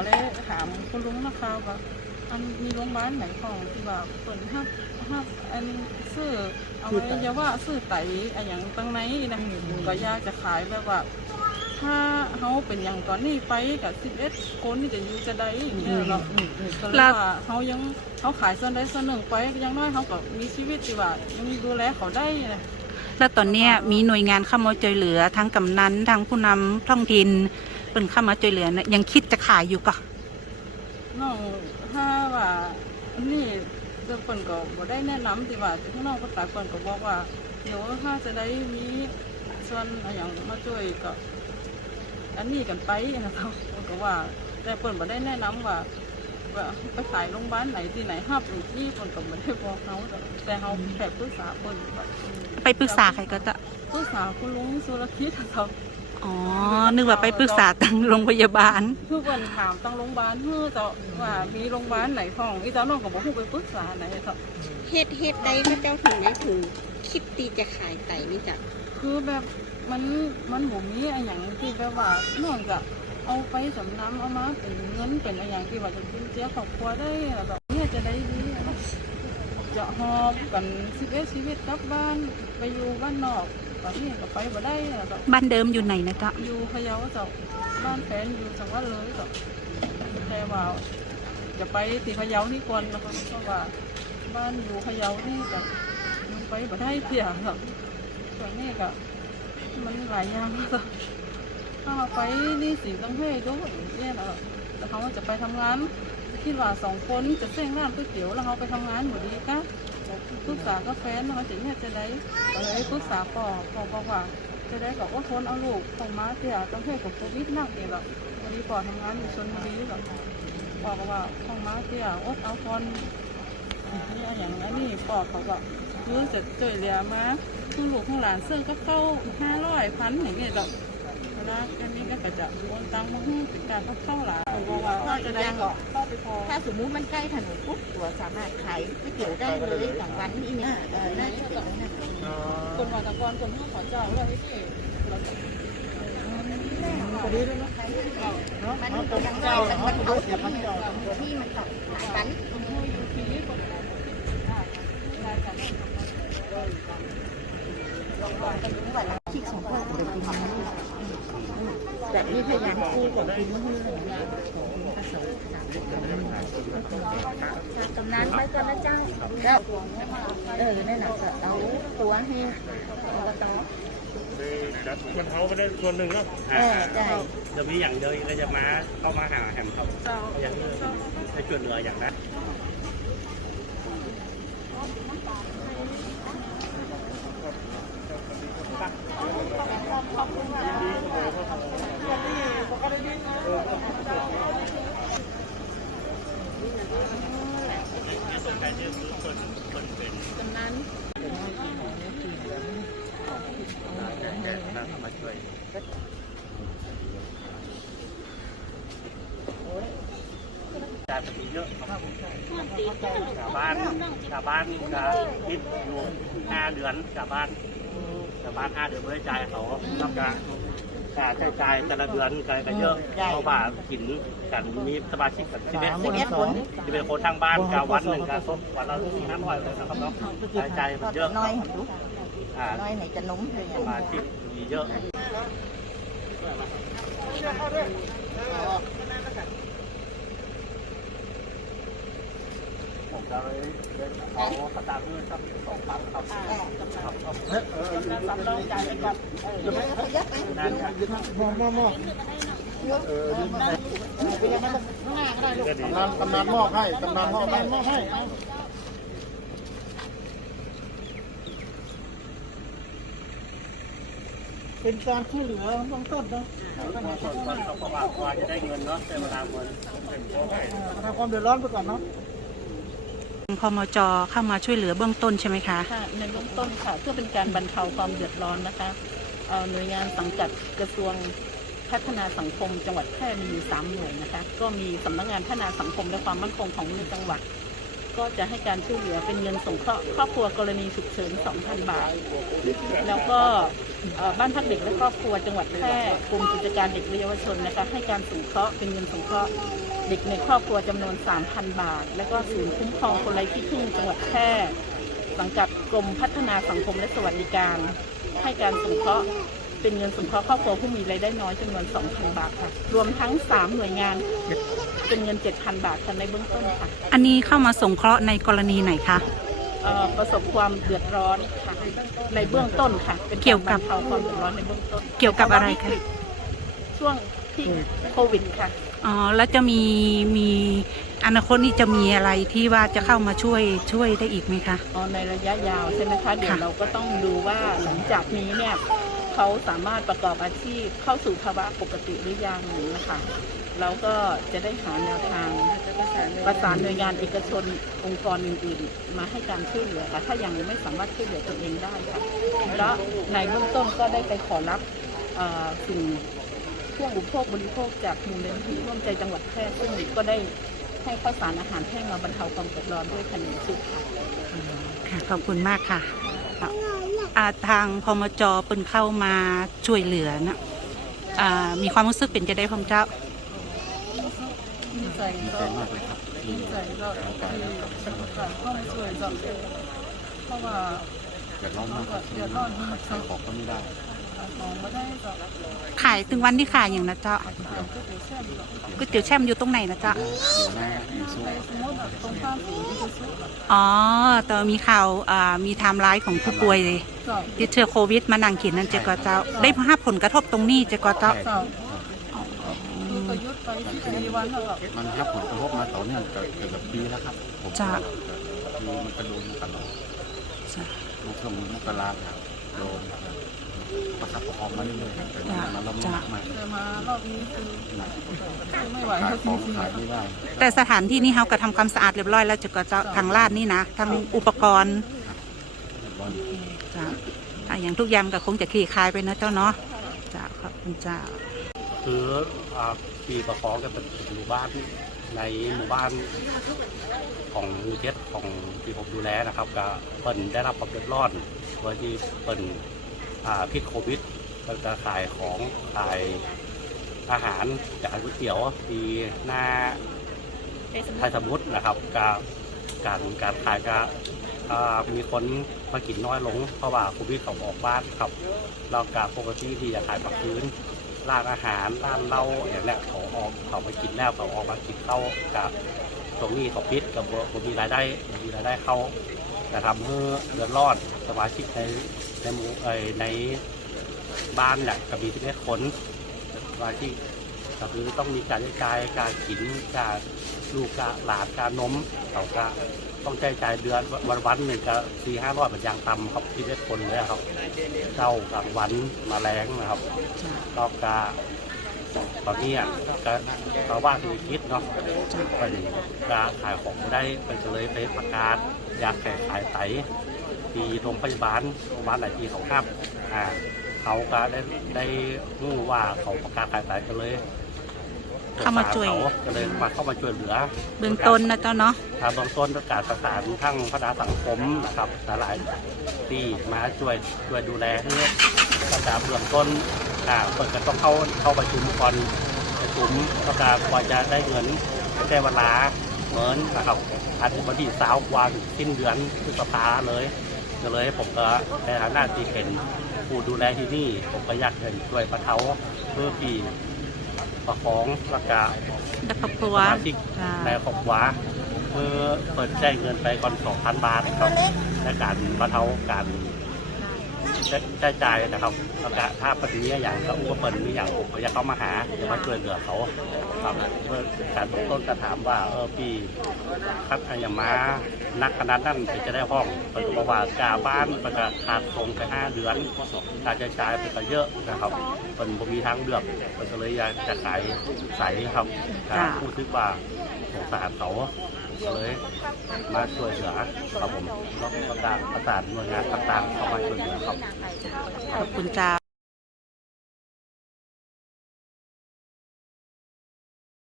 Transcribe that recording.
ก็เลยถามคุณลุงนะคะว่าอันมีโรงพยาบาลไหนของที่ว่าเปิดห้าห้าอันซื้อเอาไว้อยาว่าซื้อไตอะไรอย่างตั้งไหนนะก็อยากจะขายแบบว่าถ้าเขาเป็นอย่างตอนนี้ไปกับสิบเอ็ดคนนี่จะอยู่จะได้อย่างเงี้ยเราก็เลยว่าเขายังเขาขายส่วนใดส่วนหนึ่งไปอยังน้อยเขาก็มีชีวิตที่ว่ายังดูแลเขาได้นะแล้วตอนเนี้ยมีหน่วยงานเข้ามาช่วยเหลือทั้งกำนันทั้งผู้นำท้องถิ่น เป็นเข้ามาช่วยเหลือเนี่ยยังคิดจะขายอยู่ก็น้องถ้าว่าอันนี้เจ้าคนก็บ่ได้แนะนำที่ว่าที่น้องก็ตาคนก็บอกว่าเดี๋ยวถ้าจะได้มีส่วนอะไรอย่างมาช่วยก็อันนี้กันไปนะครับคนก็ว่าแต่คนบ่ได้แนะนำว่าว่าไปขายโรงพยาบาลไหนที่ไหนห้าหรือที่คนก็ไม่ได้บอกเขาแต่เขาแค่ปรึกษาคนไปปรึกษาใครก็จะปรึกษาคุณลุงสุรคิดเขา อ๋อ นึกว่าไปปรึกษาทางโรงพยาบาล คือคนถามตั้งโรงพยาบาลเพื่อจะว่ามีโรงพยาบาลไหนของอีเจ้าน้องก็บอกให้ไปปรึกษาไหนครับเฮ็ดเฮ็ดใดพระเจ้าถึงได้ถึงคิดตีจะขายไก่นี่จ้ะคือแบบมันมันบ่มีอะไรอย่างที่แบบว่าน้องจะเอาไปสำน้ำเอามาเป็นเงินเป็นอะไรอย่างที่ว่าจะจุนเจือครอบครัวได้แล้วก็เนี่ยจะได้ดีนะจะหอบกันสิบเอ็ดชีวิตกลับบ้านไปอยู่บ้านนอก ตอนนี้ก็ไปบ่ได้แล้วก็บ้านเดิมอยู่ไหนนะจ๊ะอยู่พะเยาเจ้าบ้านแฟนอยู่จังหวัดเลยเจ้าแต่ว่าจะไปที่พะเยานี่ก่อนนะครับเพราะว่าบ้านอยู่พะเยานี่จะยังไปบ่ได้เพียครับส่วนนี้ก็มันหลายอย่างครับถ้าเราไปนี่สิต้องให้ดูเนี่ยนะแล้วเขาจะไปทำงานคิดว่าสองคนจะเส้งร้านก๋วยเตี๋ยวแล้วเขาไปทำงานหมดดีกะ ปรึกษากับแฟนเขาจะเนี่ยจะได้ก็เลยปรึกษาพ่อพอบอกว่าจะได้บอกว่าคนเอาลูกของมาเสียต้องให้กับโควิดหนักเองหรอกวันนี้ปอทำงานอยู่ชนบุรีหรอกบอกว่าของมาเสียอดเอาคนนี่อย่างนั้นนี่ปอกเขาก็รู้จะช่วยเหลือมาคือลูกของหลานซื้อก็เข้าห้าร้อยพันอย่างเงี้ยดอก เวลาอันนี้ก็จะโอนตังค์มาให้เป็นการเข้าเข้าหลานบอกว่าถ้าจะได้ก็เข้าไปพอถ้าสมมุติมันใกล้ถนนปุ๊บตัวสามารถขายก๋วยเตี๋ยวได้เลยกลางวันนี่เนี่ยเออน่าจะเป็นนะคนมาตะกอนคนห้องขอเจ้าเลยที่เราจะมันกำลังได้มันมันเอาที่ที่มันตัดหลายปันที่สองคนเป็นทีม แบบนี้พยายามคู่กับทีมเมื่อไหร่กำนันไปกันนะเจ้าแล้วเออนั่นแหละเอาตัวให้อบตจัดมันเขาไปได้ส่วนหนึ่งเนาะเออได้เดี๋ยวมีอย่างเดียวก็จะมาเข้ามาหาแหมเขาอย่างนี้ให้ช่วยเหลืออย่างนั้น ช่วยจ่ายภาษีเยอะครับชาวบ้านชาวบ้านก็คิดอยู่ ห้าเดือนชาวบ้านชาวบ้านห้าเดือนไม่ได้จ่ายเขาแล้วก็ค่าใช้จ่ายแต่ละเดือนก็เยอะเพราะว่ากินกันมีสมาชิกกันสิบเอ็ดคนสิบเอ็ดคนทางบ้านกับวันหนึ่งกับส้มวันละสี่ห้าร้อยเลยนะครับเนาะรายจ่ายมันเยอะน้อยเห็นดูอ่าน้อยไหนจะนุ่มเลยสมาชิกมีเยอะ ผมจะไปเอาสตาร์ทด้วยครับสองปั๊มครับครับครับเออเออสำรองจ่ายไปก่อนยัดไปนั่นครับมองมองมองเออดีมากกำนันกำนันมอบให้กำนันมอบให้มอบให้เป็นการช่วยเหลือเบื้องต้นเนาะเขาบอกว่าว่าจะได้เงินเนาะแต่เวลาเงินทำความเดือดร้อนไปก่อนเนาะ พมจเข้ามาช่วยเหลือเบื้องต้นใช่ไหมคะ ค่ะในเบื้องต้นค่ะ เพื่อเป็นการบรรเทาความเดือดร้อนนะคะเอ่อหน่วยงานสังกัดกระทรวงพัฒนาสังคมจังหวัดแพร่มีอยู่สามหน่วยนะคะ ก็มีสำนักงานพัฒนาสังคมและความมั่นคงของมนุษย์จังหวัด ก็จะให้การช่วยเหลือเป็นเงินสงเคราะห์ครอบครัวกรณีฉุกเฉิน 2,000 บาท แล้วก็บ้านพักเด็กและครอบครัวจังหวัดแพร่กลุ่มกิจการเด็กและเยาวชนนะคะให้การสงเคราะห์เป็นเงินสงเคราะห์เด็กในครอบครัวจำนวน 3,000 บาท แล้วก็ศูนย์คุ้มครองคนไร้ที่พึ่งจังหวัดแพร่สังกัดกรมพัฒนาสังคมและสวัสดิการ ให้การสงเคราะห์เป็นเงินสงเคราะห์ครอบครัวผู้มีรายได้น้อยจำนวน 2,000 บาทค่ะ รวมทั้ง 3 หน่วยงาน เป็นเงิน 7,000 บาทค่ะในเบื้องต้นค่ะอันนี้เข้ามาสงเคราะห์ในกรณีไหนคะ เอ่อประสบความเดือดร้อนค่ะในเบื้องต้นค่ะ เป็นารเกี่ยวกับบ รรเทาความเดือดร้อนในเบื้องต้นเกี่ยวกับอะไรคะ ช่วงที่โควิดค่ะ อ๋อ แล้วจะมีมีอนาคตนี่จะมีอะไรที่ว่าจะเข้ามาช่วยช่วยได้อีกไหมคะ อ๋อในระยะยาวใช่ไหมคะเดี๋ยวค่ะ เราก็ต้องดูว่าหลังจากนี้เนี่ยเขาสามารถประกอบอาชีพเข้าสู่ภาวะปกติหรือยังนะคะ แล้วก็จะได้หาแนวทางประสานหน่วยงานเอกชนองค์กรอื่นๆ มาให้การช่วยเหลือค่ะถ้ายังไม่สามารถช่วยเหลือตนเองได้ค่ะแล้วในเบื้องต้นก็ได้ไปขอรับเอ่อสิ่งเครื่องอุปโภคบริโภคจากมูลนิธิร่วมใจจังหวัดแพร่ซึ่งก็ได้ให้ข้าวสารอาหารแห้งมาบรรเทาความเดือดร้อนด้วยขนมชุบค่ะค่ะขอบคุณมากค่ะอ่าทางพมจเปินเข้ามาช่วยเหลือนะอ่ามีความรู้สึกเป็นจะได้พมเจ้าดี ใจก็ดีใจก็ที่ค่ะเข้ามาช่วยก็เพราะว่าเดือดร้อนมากเดือดร้อนมากก็ของก็ไม่ได้ของไม่ได้ก็ขายถึงวันที่ขายอย่างนะเจ้าก๋วยเตี๋ยวแช่มอยู่ตรงไหนนะเจ้าอยู่หน้าอยู่สู้ในสมมติตรงข้ามสีที่จะสู้อ๋อแต่มีข่าวมีไทม์ไลน์ของผู้ป่วยเลยก็ติดเชื้อโควิดมานั่งขีนนั่นเจ้าก็เจ้า ได้ภาพผลกระทบตรงนี้เจ้าก็เจ้า ก็คือก็ยุดไปที่สี่วันแล้วก็มันรับผลกระทบมาต่อเนื่องเกิดกับปีแล้วครับผมจ้ะ คือมันกระโดนตลอดจ้ะ ลูกช่วงมกราครับโดนประคับประคองมาเรื่อยๆแต่จ้ะมันล้มจ้ะมากแต่มารอบนี้คือไม่ไหวขายแล้วขจองริงขายไม่ได้แต่สถานที่นี้เขาก็ทำความสะอาดเรียบร้อยแล้วเจ้าก็เจ้าทางลาดนี่นะทางอุปกรณ์เดือดร้อนจ้ะอะอย่างทุกอยางก็คงจะคลี่คลายไปนะเจ้าเนาะจ้าขอบคุณเจ้า คือปีประคองกันเป็นหมู่บ้านในหมู่บ้านของมูเจ็ดของที่ผมดูแลนะครับก็เปิ่นได้รับความเดือดร้อนโดยที่เปิ่นพิษโควิดก็จะขายของขายอาหารจากก๋วยเตี๋ยวที่หน้าไทยสมุทรนะครับการการการขายก็มีคนมากินน้อยลงเพราะว่าโควิดเขาออกบ้านครับเรากาปกติที่จะขายปักพื้น ร้านอาหารร้านเหล้าอย่างเนี้ยเขาออกเขาไปกินแล้วเขาออกมากินเข้ากับตรงนี้เขาพิษกับผมมีรายได้มีรายได้เข้าจะทำให้เดือดร้อนสมาชิกในในหมู่ในบ้านเนี่ยก็มีที่ได้คนสมาชิก ก็คือต้องมีการใช้จ่ายการกินการลูกกาหลานการนมเขาก็ต้องใช้จ่ายเดือนวันวันหนึ่งก็สี่ห้าร้อยเป็นอย่างต่ำครับที่ได้คนเลยครับเจ้ากลางวันมาแรงนะครับรอบกาตอนนี้อะก็ชาวบ้านธุรกิจเนาะไปกาขายของได้ไปเลยไปประกาศอยากแข่ขายไตที่โรงพยาบาลโรงพยาบาลไหนที่เขาห้ามอ่าเขาก็ได้ได้รู้ว่าเขาประกาศขายไตก็เลย เข้ามาช่วยเขก็เลยมาเข้ามาช่วยเหลือ เบื้องต้นนะเจ้าเนาะทางเบื้องต้นการประสานทั้งพัฒนาสังคมนะครับหลายๆที่มาช่วยช่วยดูแลให้ประกาศเบื้องต้นอ่าเปิดก็ต้องเข้าเข้าประชุมก่อนประชุมประกาศกว่าจะได้เงินได้เวลาเหมือนนะครับอาจจะวันที่สาวกว่าถึงสิ้นเดือนพฤษภาเลยก็เลยผมก็ในฐานะที่เป็นผู้ดูแลที่นี่ ผมก็อยากจะช่วยประเทาเพื่อปี ประคองประกาศและครอบครัวสมาชิกจ้าในครอบครัวเพื่อเปิดแจ้งเงินไปก่อน2,000 บาทครับในการบรรเทาการ ใช้จ่ายนะครับแล้วก็ถ้าปฏิเนี้อย่างก็อุ้มเปิดมีอย่างผมก็อยากเข้ามาหาจะมาช่วยเหลือเขาครับเพื่อการเบื้องต้นก็ถามว่าเออพี่คัดอย่างมานักขนาดนั้นถึงจะได้ห้องเปิดบอกว่ากาบ้านประกาศขาดส่งไปห้าเดือนการใช้จ่ายไปก็เยอะนะครับเป็นผมมีทางเลือกเป็นก็เลยอยากจะขายใสครับจ้ะพูดถึงว่าสงสารเขา ก็เลยมาช่วยเหลือครับผมแล้วก็ประกาศประสานหน่วยงานต่างๆเข้ามาช่วยเหลือครับ ขอบคุณจ้า